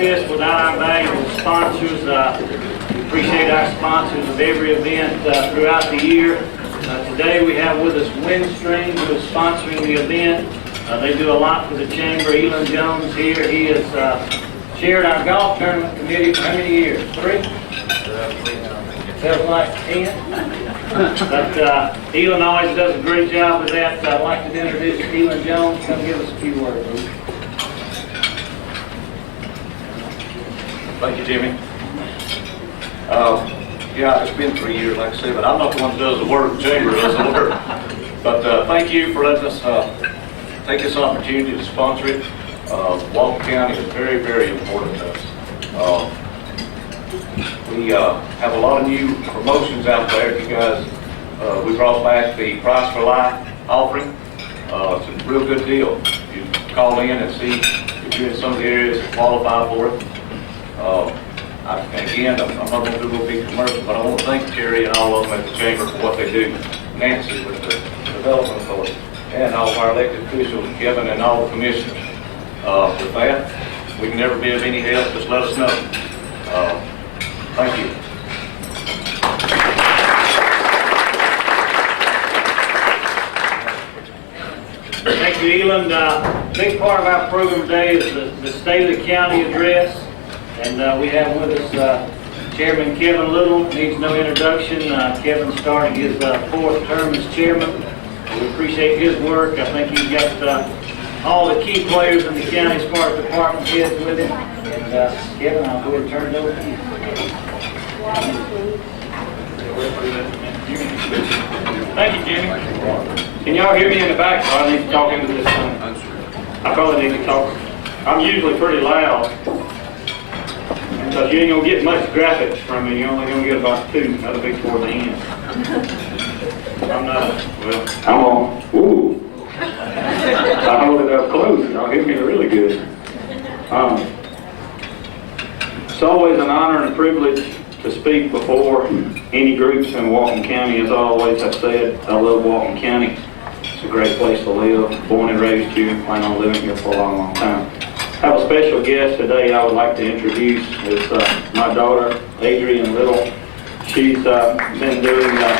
this without our valuable sponsors. We appreciate our sponsors of every event throughout the year. Today we have with us Windstream, who is sponsoring the event. They do a lot for the chamber. Elon Jones here, he has chaired our golf tournament committee for how many years? 3? Feels like 10. But Elon always does a great job with that. I'd like to introduce Elon Jones. Come give us a few words. Thank you, Jimmy. Yeah, it's been 3 years, like I said, but I'm not the one who does the work. The chamber does the work. But thank you for letting us take this opportunity to sponsor it. Walton County is very, very important to us. We have a lot of new promotions out there. You guys, we brought back the Price for Life offering. It's a real good deal. You call in and see if you're in some of the areas that qualify for it. Again, I'm not going to do a little big commercial, but I want to thank Terry and all of them at the chamber for what they do. Nancy with the development authority, and all of our elected officials, Kevin and all the commissioners. With that, we can never be of any help. Just let us know. Thank you. Thank you, Elon. A big part of our program today is the State of the County address. And we have with us Chairman Kevin Little. Needs no introduction. Kevin started his 4th term as chairman. We appreciate his work. I think he's got all the key players in the county as far as department heads with him. And Kevin, I'll go ahead and turn it over to you. Thank you, Jimmy. Can y'all hear me in the back? Or I need to talk into this thing? I probably need to talk. I'm usually pretty loud. Because you ain't going to get much graphics from me. You're only going to get about 2. That'll be toward the end. I'm not, well, I'm on. Ooh. I hold it up close. Y'all hear me really good. It's always an honor and a privilege to speak before any groups in Walton County. As I always have said, I love Walton County. It's a great place to live. Born and raised here. Plan on living here for a long, long time. I have a special guest today I would like to introduce. It's my daughter, Adrian Little. She's been doing a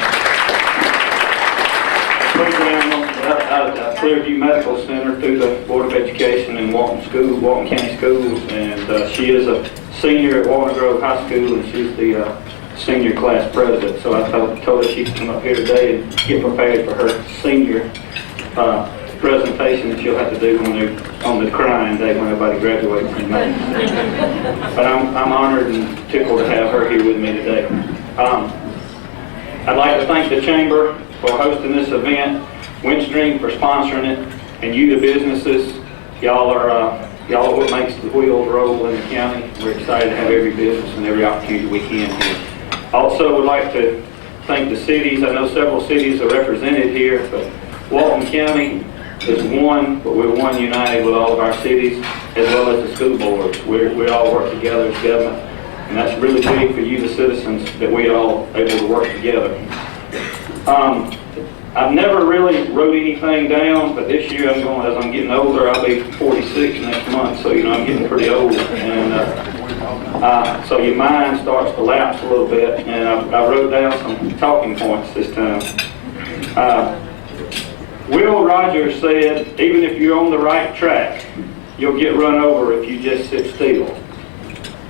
program at Clearview Medical Center through the Board of Education in Walton County Schools, and she is a senior at Walnut Grove High School, and she's the senior class president. So I told her she could come up here today and get prepared for her senior presentation that she'll have to do on the crying day when everybody graduates in May. But I'm honored and tickled to have her here with me today. I'd like to thank the Chamber for hosting this event, Windstream for sponsoring it, and you, the businesses. Y'all are what makes the wheels roll in the county. We're excited to have every business and every opportunity we can here. Also would like to thank the cities. I know several cities are represented here, but Walton County is one, but we're one united with all of our cities as well as the school boards. We all work together as government, and that's really big for you, the citizens, that we all able to work together. I've never really wrote anything down, but this year as I'm getting older, I'll be 46 next month, so I'm getting pretty old, and so your mind starts to lapse a little bit, and I wrote down some talking points this time. Will Rogers said, even if you're on the right track, you'll get run over if you just sit still.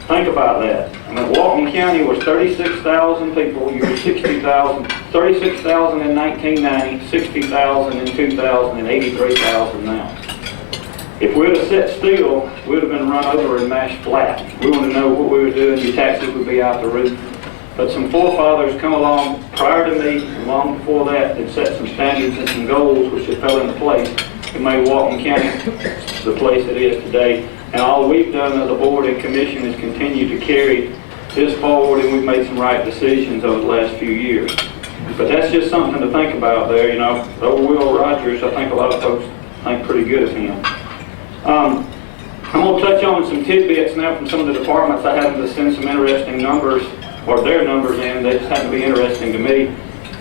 Think about that. Walton County was 36,000 people. You were 60,000, 36,000 in 1990, 60,000 in 2000, and 83,000 now. If we'd have sat still, we'd have been run over and mashed flat. We want to know what we were doing. Your taxes would be out the roof. But some forefathers come along prior to me, and long before that, and set some standards and some goals which have fell into place and made Walton County the place it is today. And all we've done as a board and commission is continue to carry this forward, and we've made some right decisions over the last few years. But that's just something to think about there, Old Will Rogers, I think a lot of folks think pretty good of him. I'm going to touch on some tidbits now from some of the departments. I happened to send some interesting numbers, or their numbers in. They just happen to be interesting to me.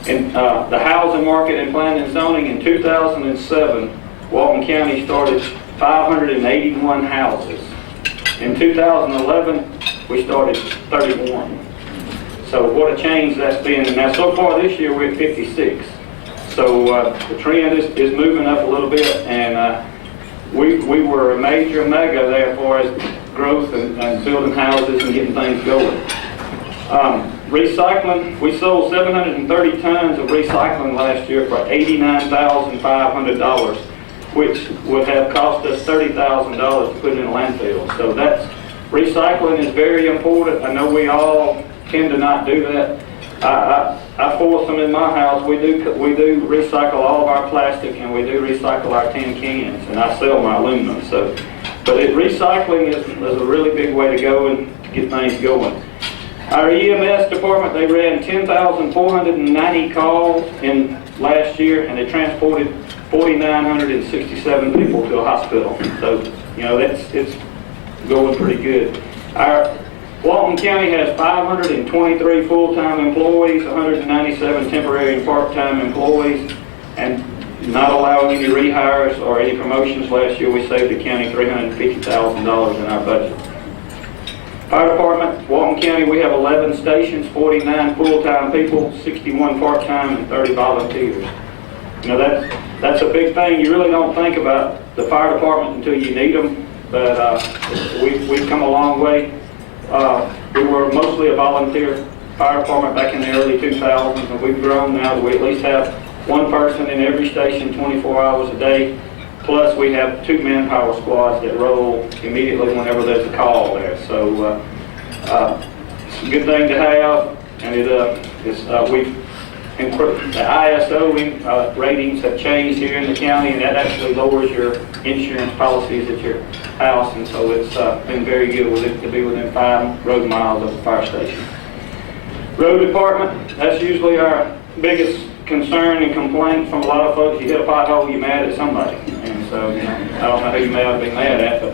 In the housing market and planning and zoning in 2007, Walton County started 581 houses. In 2011, we started 31. So what a change that's been. And now so far this year, we're at 56. So the trend is moving up a little bit, and we were a major mega there as far as growth and building houses and getting things going. Recycling, we sold 730 tons of recycling last year for $89,500, which would have cost us $30,000 to put in a landfill. So recycling is very important. I know we all tend to not do that. I force them in my house. We do recycle all of our plastic, and we do recycle our tin cans, and I sell my aluminum. So, but recycling is a really big way to go and to get things going. Our EMS department, they ran 10,490 calls in last year, and they transported 4,967 people to a hospital. So, you know, it's going pretty good. Our Walton County has 523 full-time employees, 197 temporary and part-time employees, and not allowing any rehires or any promotions last year, we saved the county $350,000 in our budget. Fire Department, Walton County, we have 11 stations, 49 full-time people, 61 part-time, and 30 volunteers. You know, that's a big thing. You really don't think about the fire department until you need them, but we've come a long way. We were mostly a volunteer fire department back in the early 2000s, and we've grown now that we at least have one person in every station 24 hours a day. Plus, we have 2 manpower squads that roll immediately whenever there's a call there. So, it's a good thing to have, and we've improved. The ISO ratings have changed here in the county, and that actually lowers your insurance policies at your house, and so it's been very good with it to be within 5 road miles of the fire station. Road department, that's usually our biggest concern and complaint from a lot of folks. You hit a pothole, you're mad at somebody. And so, you know, I don't know who you may have been mad at, but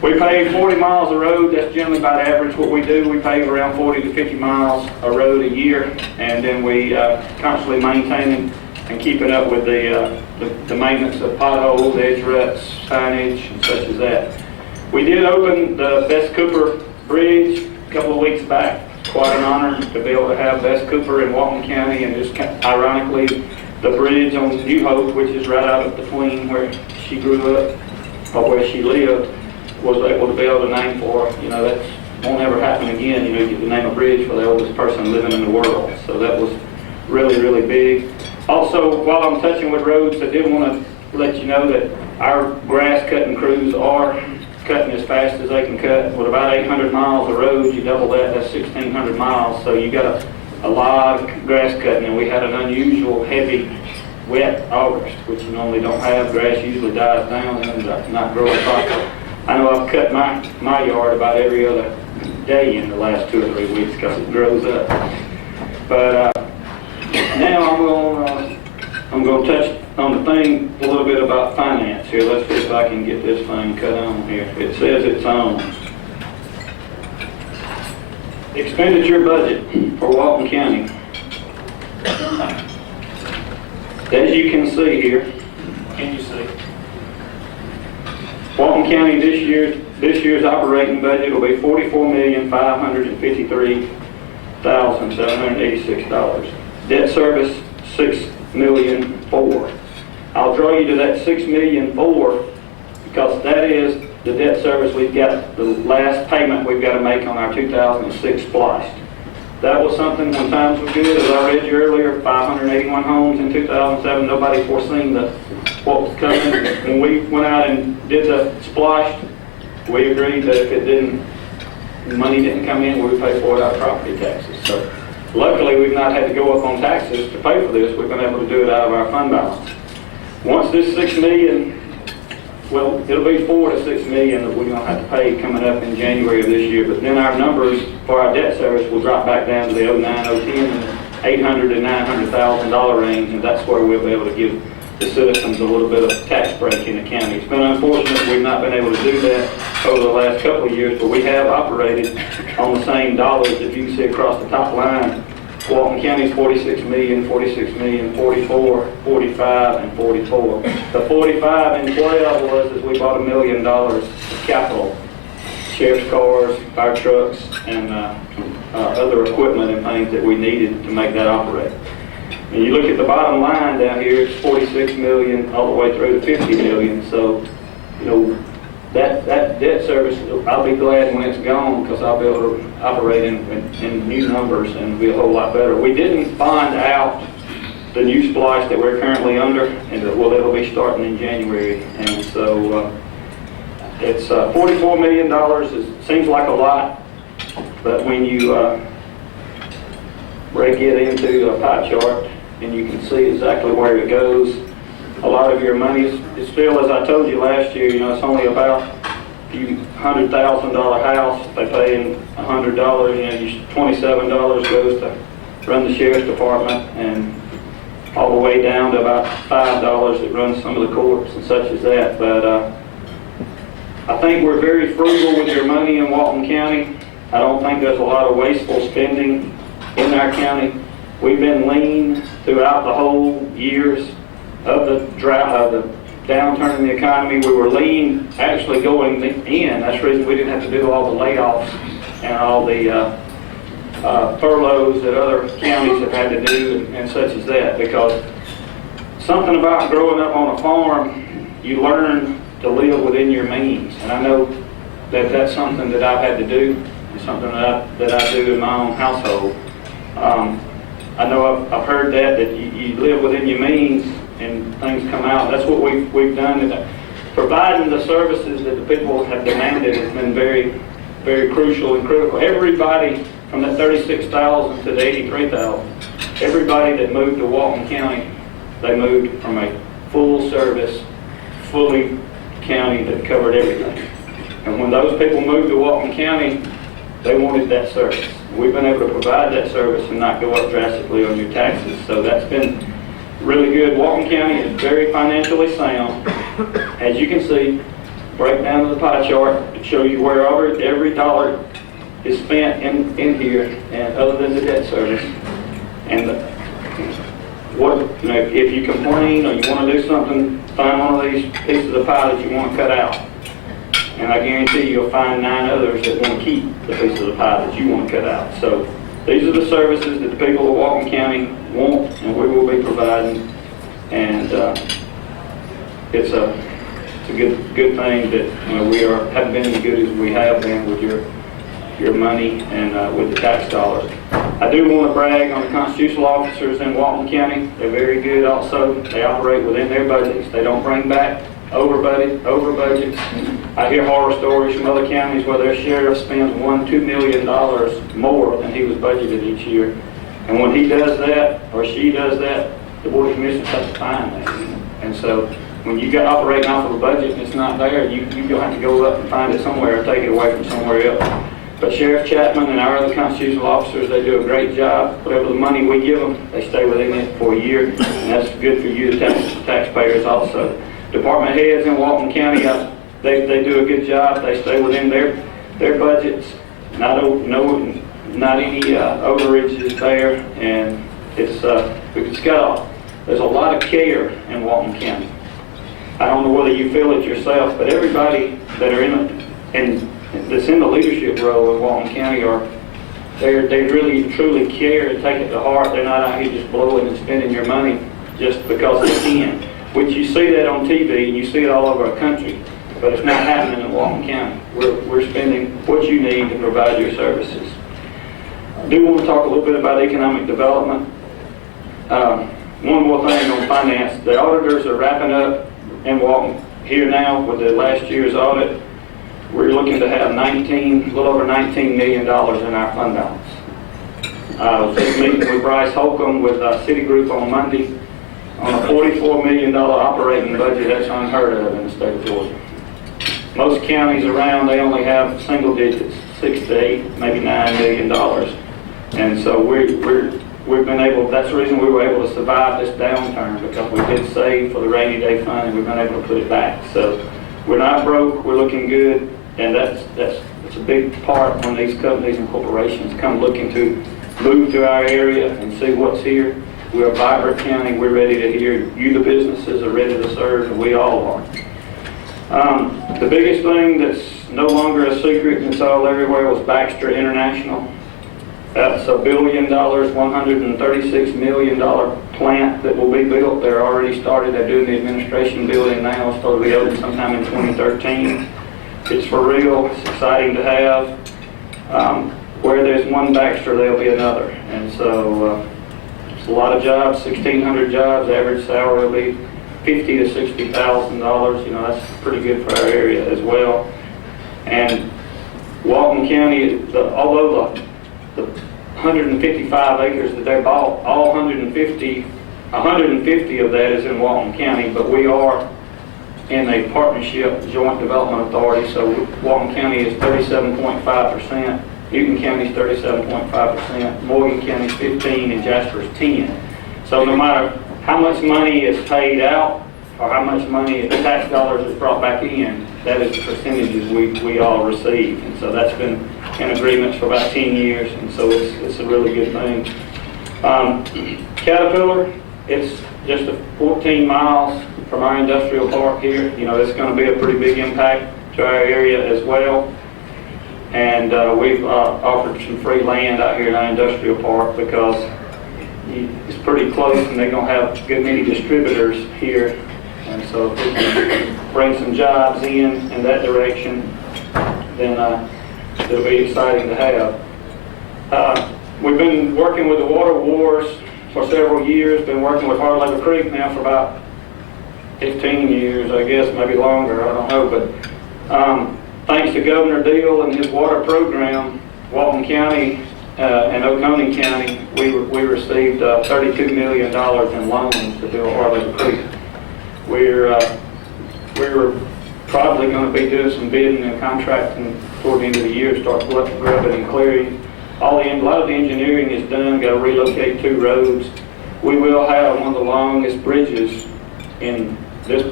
we pave 40 miles of road. That's generally about average what we do. We pave around 40 to 50 miles of road a year, and then we constantly maintain and keeping up with the maintenance of potholes, edge ruts, signage, and such as that. We did open the Bess Cooper Bridge a couple of weeks back. Quite an honor to be able to have Bess Cooper in Walton County, and just ironically, the bridge on New Hope, which is right out of between where she grew up or where she lived, was able to be able to name for her. You know, that won't ever happen again. You know, you get to name a bridge for the oldest person living in the world. So that was really, really big. Also, while I'm touching with roads, I did want to let you know that our grass cutting crews are cutting as fast as they can cut. With about 800 miles of road, you double that's 1,600 miles. So you got a lot of grass cutting, and we had an unusual heavy, wet August, which you normally don't have. Grass usually dies down and ends up not growing properly. I know I've cut my yard about every other day in the last 2 or 3 weeks because it grows up. But now I'm going to touch on the thing a little bit about finance here. Let's see if I can get this thing cut on here. It says it's on. Expenditure budget for Walton County. As you can see here, can you see? Walton County this year's operating budget will be $44,553,786. Debt service $6,000,004. I'll draw you to that $6,000,004 because that is the debt service we've got, the last payment we've got to make on our 2006 spliced. That was something when times were good, as I read you earlier, 581 homes in 2007. Nobody foreseen what was coming. When we went out and did the spliced, we agreed that if money didn't come in, we would pay for it out of property taxes. So luckily, we've not had to go up on taxes to pay for this. We've been able to do it out of our fund balance. Once this $6 million, well, it'll be $4 to $6 million that we're going to have to pay coming up in January of this year. But then our numbers for our debt service will drop back down to the 09, 010, and $800,000 to $900,000 range, and that's where we'll be able to give the citizens a little bit of tax break in the county. It's been unfortunate we've not been able to do that over the last couple of years, but we have operated on the same dollars that you can see across the top line. Walton County's 46 million, 44, 45, and 44. The 45 and 12 was as we bought $1 million of capital sheriff's cars, fire trucks, and other equipment and things that we needed to make that operate. And you look at the bottom line down here, it's 46 million all the way through to 50 million. So, you know, that debt service, I'll be glad when it's gone because I'll be able to operate in new numbers and be a whole lot better. We didn't bond out the new splice that we're currently under, and it'll be starting in January. And so it's $44 million. It seems like a lot, but when you break it into a pie chart and you can see exactly where it goes, a lot of your money is still, as I told you last year, you know, it's only about a few $100,000 house. They pay in $100, you know, $27 goes to run the sheriff's department, and all the way down to about $5 that runs some of the courts and such as that. But I think we're very frugal with your money in Walton County. I don't think there's a lot of wasteful spending in our county. We've been lean throughout the whole years of the drought, of the downturn in the economy. We were lean actually going in. That's the reason we didn't have to do all the layoffs and all the furloughs that other counties have had to do and such as that, because something about growing up on a farm, you learn to live within your means. And I know that that's something that I've had to do, it's something that I do in my own household. I know I've heard that you live within your means and things come out. That's what we've done. And providing the services that the people have demanded has been very, very crucial and critical. Everybody from the 36,000 to the 83,000, everybody that moved to Walton County, they moved from a full service, fully county that covered everything. And when those people moved to Walton County, they wanted that service. We've been able to provide that service and not go up drastically on your taxes. So that's been really good. Walton County is very financially sound. As you can see, break down to the pie chart to show you where every dollar is spent in here, and other than the debt service. And if you complain or you want to do something, find one of these pieces of pie that you want to cut out. And I guarantee you'll find 9 others that want to keep the piece of the pie that you want to cut out. So these are the services that the people of Walton County want, and we will be providing. And it's a good thing that we haven't been as good as we have been with your money and with the tax dollars. I do want to brag on the constitutional officers in Walton County. They're very good also. They operate within their budgets. They don't bring back over budgets. I hear horror stories from other counties where their sheriff spends $2 million more than he was budgeted each year. And when he does that, or she does that, the Board of Commissioners has to find that. And so when you got operating off of a budget and it's not there, you're going to have to go up and find it somewhere or take it away from somewhere else. But Sheriff Chapman and our other constitutional officers, they do a great job. Whatever the money we give them, they stay within it for a year, and that's good for you, the taxpayers also. Department heads in Walton County, they do a good job. They stay within their budgets. Not any overages there, and there's a lot of care in Walton County. I don't know whether you feel it yourself, but everybody that are that's in the leadership role in Walton County they really truly care and take it to heart. They're not out here just blowing and spending your money just because they can. Which you see that on TV and you see it all over our country, but it's not happening in Walton County. We're spending what you need to provide your services. I do want to talk a little bit about economic development. One more thing on finance. The auditors are wrapping up in Walton here now with the last year's audit. We're looking to have a little over $19 million in our fund balance. I was just meeting with Bryce Holcomb with Citigroup on Monday on a $44 million operating budget. That's unheard of in the state of Georgia. Most counties around, they only have single digits, 6 to 8, maybe $9 million. And so we've been able, that's the reason we were able to survive this downturn, because we did save for the rainy day fund and we've been able to put it back. So we're not broke, we're looking good, and that's a big part when these companies and corporations come looking to move to our area and see what's here. We're a vibrant county, we're ready to hear. You, the businesses, are ready to serve, and we all The biggest thing that's no longer a secret and it's all everywhere was Baxter International. That's $1 billion, $136 million plant that will be built. They're already started. They're doing the administration building now. It's supposed to be open sometime in 2013. It's for real. It's exciting to have. Where there's one Baxter, there'll be another. And so it's a lot of jobs, 1,600 jobs. Average salary will be $50,000 to $60,000. You know, that's pretty good for our area as well. And Walton County, although the 155 acres that they bought, all 150 of that is in Walton County, but we are in a partnership joint development authority, so Walton County is 37.5%, Newton County is 37.5%, Morgan County is 15%, and Jasper is 10%. So no matter how much money is paid out or how much money the tax dollars is brought back in, that is the percentages we all receive. And so that's been in agreements for about 10 years, and so it's a really good thing. Caterpillar, it's just 14 miles from our industrial park here. You know, it's going to be a pretty big impact to our area as well. And we've offered some free land out here in our industrial park because it's pretty close and they're going to have a good many distributors here. And so if we can bring some jobs in that direction, then it'll be exciting to have. We've been working with the Water Wars for several years, been working with Hard Labor Creek now for about 15 years, I guess, maybe longer, I don't know. But thanks to Governor Deal and his water program, Walton County and Oconee County, we received $32 million in loans to build Hard Labor Creek. We're probably going to be doing some bidding and contracting toward the end of the year, start grubbing and clearing. A lot of the engineering is done, got to relocate 2 roads. We will have one of the longest bridges in this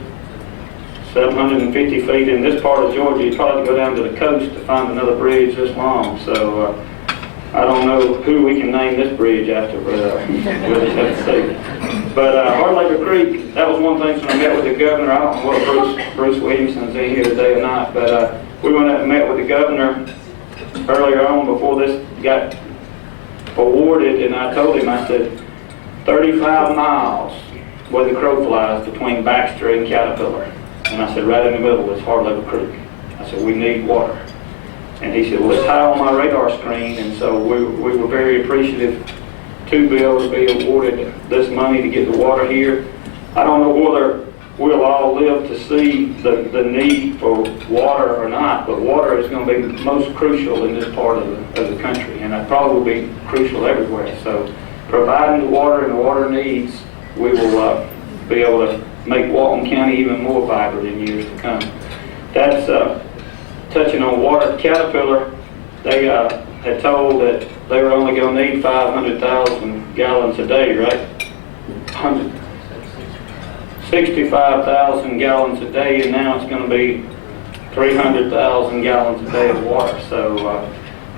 750 feet in this part of Georgia. You probably go down to the coast to find another bridge this long. So I don't know who we can name this bridge after, but we'll just have to see. But Hard Labor Creek, that was one thing when I met with the governor. I don't know what Bruce Williamson's in here today or not, but we went up and met with the governor earlier on before this got awarded, and I told him, I said, 35 miles where the crow flies between Baxter and Caterpillar. And I said, right in the middle is Hard Labor Creek. I said, we need water. And he said, well, it's high on my radar screen. And so we were very appreciative to be able to be awarded this money to get the water here. I don't know whether we'll all live to see the need for water or not, but water is going to be most crucial in this part of the country, and it probably will be crucial everywhere. So providing the water and the water needs, we will be able to make Walton County even more vibrant in years to come. That's touching on water. Caterpillar, they had told that they were only going to need 500,000 gallons a day, right? 65,000 gallons a day, and now it's going to be 300,000 gallons a day of water. So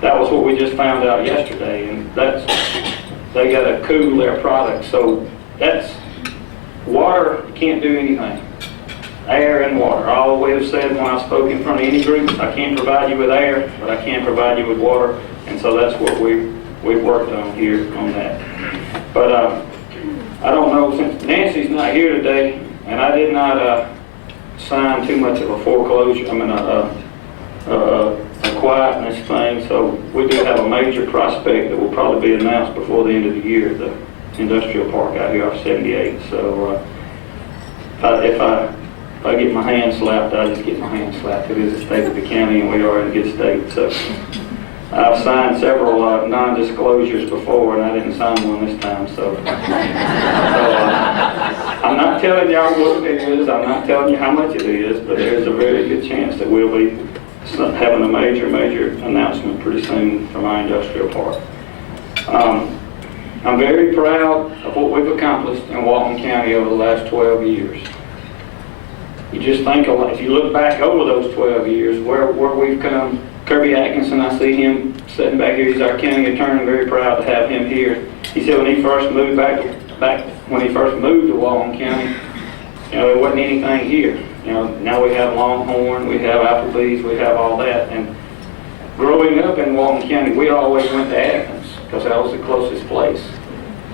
that was what we just found out yesterday, and they got to cool their product. So that's water can't do anything. Air and water. I always have said when I spoke in front of any group, I can't provide you with air, but I can provide you with water, and so that's what we've worked on here on that. But I don't know, since Nancy's not here today, and I did not sign too much of a foreclosure, a quietness thing, so we do have a major prospect that will probably be announced before the end of the year, the industrial park out here off 78. So if I get my hand slapped, I just get my hand slapped. It is a state of the county, and we are in a good state. So I've signed several non-disclosures before, and I didn't sign one this time. So I'm not telling y'all what it is. I'm not telling you how much it is, but there's a very good chance that we'll be having a major announcement pretty soon from our industrial park. I'm very proud of what we've accomplished in Walton County over the last 12 years. You just think, if you look back over those 12 years, where we've come. Kirby Atkinson, I see him sitting back here. He's our county attorney. I'm very proud to have him here. He said when he first moved back when he first moved to Walton County, you know, there wasn't anything here. You know, now we have Longhorn, we have Applebee's, we have all that. And growing up in Walton County, we always went to Athens because that was the closest place.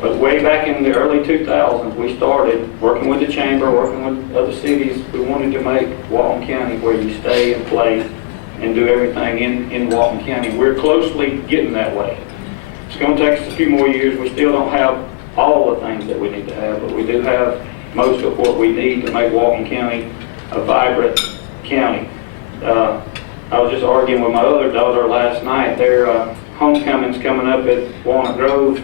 But way back in the early 2000s, we started working with the chamber, working with other cities. We wanted to make Walton County where you stay and play and do everything in Walton County. We're closely getting that way. It's going to take us a few more years. We still don't have all the things that we need to have, but we do have most of what we need to make Walton County a vibrant county. I was just arguing with my other daughter last night. Their homecoming's coming up at Walnut Grove.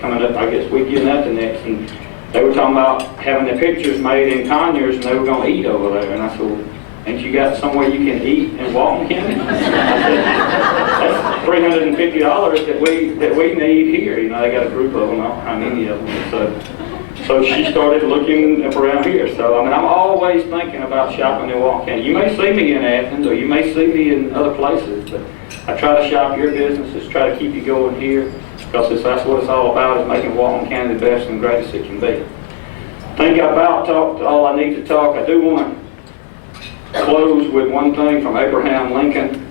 Coming up, I guess we're getting that the next, and they were talking about having their pictures made in Conyers, and they were going to eat over there. And I said, well, ain't you got somewhere you can eat in Walton County? I said, that's $350 that we need here. You know, they got a group of them. I don't know how many of them. So she started looking up around here. So I mean, I'm always thinking about shopping in Walton County. You may see me in Athens, or you may see me in other places, but I try to shop your businesses, try to keep you going here. Because that's what it's all about, is making Walton County the best and greatest it can be. I think I about talked all I need to talk. I do want to close with one thing from Abraham Lincoln.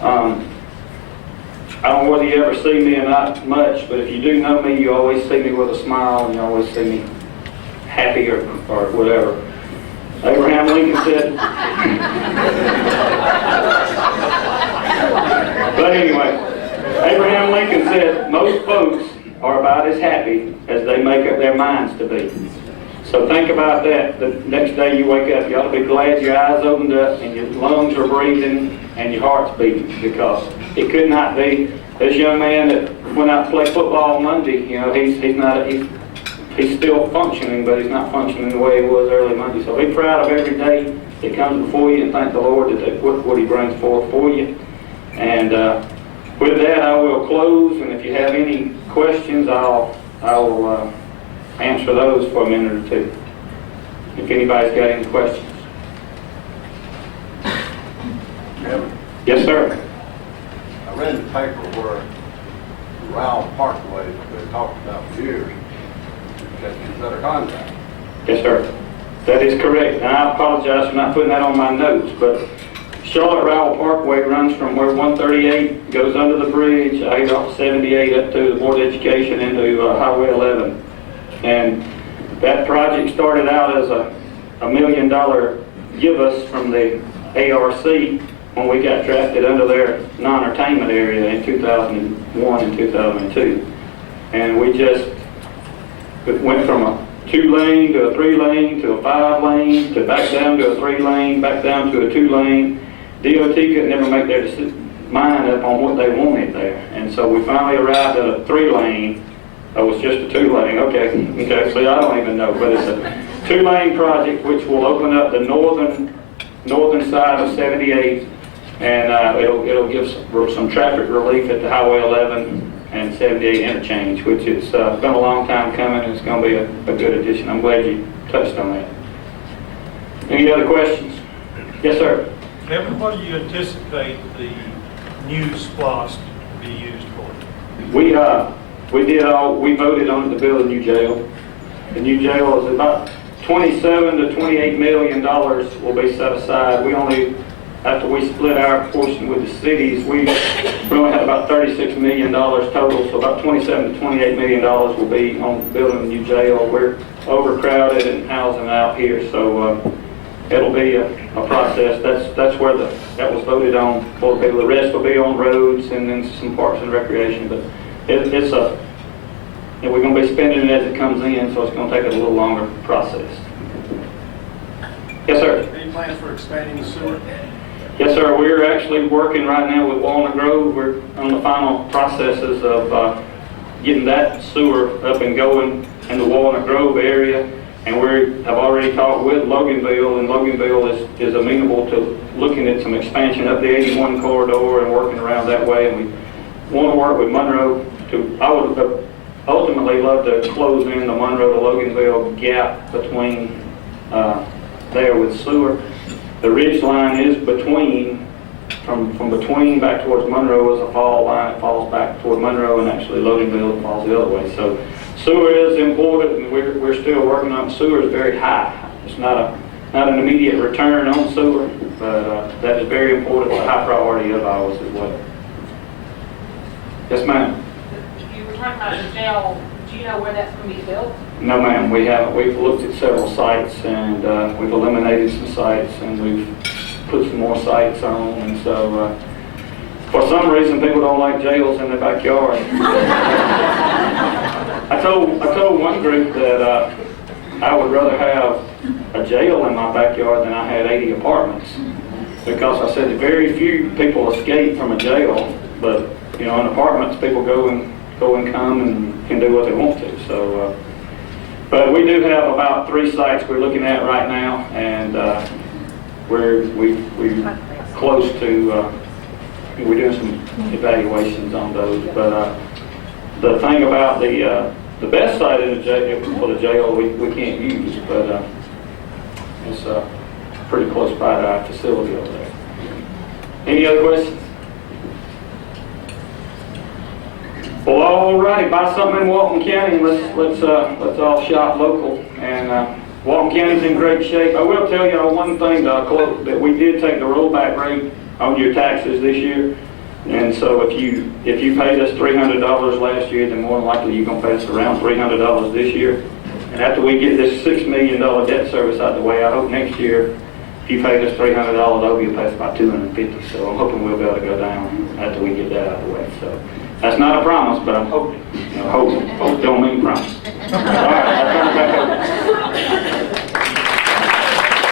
I don't know whether you ever see me or not much, but if you do know me, you always see me with a smile and you always see me happy or whatever. Abraham Lincoln said, but anyway, Abraham Lincoln said, most folks are about as happy as they make up their minds to be. So think about that. The next day you wake up, you ought to be glad your eyes opened up and your lungs are breathing and your heart's beating, because it could not be. This young man that went out to play football on Monday, you know, he's still functioning, but he's not functioning the way he was early Monday. So be proud of every day that comes before you and thank the Lord that what he brings forth for you. And with that, I will close, and if you have any questions, I will answer those for a minute or two. If anybody's got any questions. Kevin, Yes, sir. I read in the paper where the Rowell Parkway has been talked about for years. That you got a contract. Yes, sir. That is correct. And I apologize for not putting that on my notes, but Charlotte Rowell Parkway runs from where 138 goes under the bridge, I get off 78 up to the Board of Education into Highway 11. And that project started out as a $1 million give us from the ARC when we got drafted under their non-entertainment area in 2001 and 2002. And we just went from a 2-lane to a 3-lane to a 5-lane to back down to a 3-lane, back down to a 2-lane. DOT could never make their mind up on what they wanted there. And so we finally arrived at a 3-lane. It was just a 2-lane. Okay, so I don't even know, but it's a 2-lane project which will open up the northern side of 78, and it'll give some traffic relief at the Highway 11 and 78 interchange, which it's been a long time coming, and it's going to be a good addition. I'm glad you touched on that. Any other questions? Yes, sir. Kevin, what do you anticipate the new SPLOST to be used for? We voted on to build a new jail. The new jail is about $27 to $28 million will be set aside. We only, after we split our portion with the cities, we only had about $36 million total, so about $27 to $28 million will be on building a new jail. We're overcrowded and housing out here, so it'll be a process. That's where that was voted on. The rest will be on roads and then some parks and recreation. But we're going to be spending it as it comes in, so it's going to take a little longer process. Yes, sir. Any plans for expanding the sewer? Yes, sir. We're actually working right now with Walnut Grove. We're on the final processes of getting that sewer up and going in the Walnut Grove area. And we have already talked with Loganville, and Loganville is amenable to looking at some expansion up the 81 corridor and working around that way. And we want to work with Monroe I would ultimately love to close in the Monroe to Loganville gap between there with sewer. The ridge line is from between back towards Monroe is a fall line. It falls back toward Monroe, and actually Loganville falls the other way. So sewer is important, and we're still working on it. Sewer is very high. It's not not an immediate return on sewer, but that is very important, a high priority of ours as well. Yes, ma'am. You were talking about the jail, do you know where that's going to be built? No, ma'am, we haven't. We've looked at several sites, and we've eliminated some sites, and we've put some more sites on, and so for some reason, people don't like jails in their backyard. I told one group that I would rather have a jail in my backyard than I had 80 apartments, because I said that very few people escape from a jail, but you know, in apartments, people go and come and can do what they want to. So, but we do have about 3 sites we're looking at right now, and we're close to. We're doing some evaluations on those. But the thing about the best site in the jail, for the jail, we can't use, but it's pretty close by to our facility over there. Any other questions? Well, all righty, buy something in Walton County, and let's all shop local. And Walton County's in great shape. I will tell you one thing, that we did take the rollback rate on your taxes this year. And so if you paid us $300 last year, then more than likely you're going to pay us around $300 this year. And after we get this $6 million debt service out of the way, I hope next year, if you paid us $300 over, you'll pay us about $250. So I'm hoping we'll be able to go down after we get that out of the way. So that's not a promise, but I'm hoping. You know, hope don't mean promise. All right, I'll turn it back over.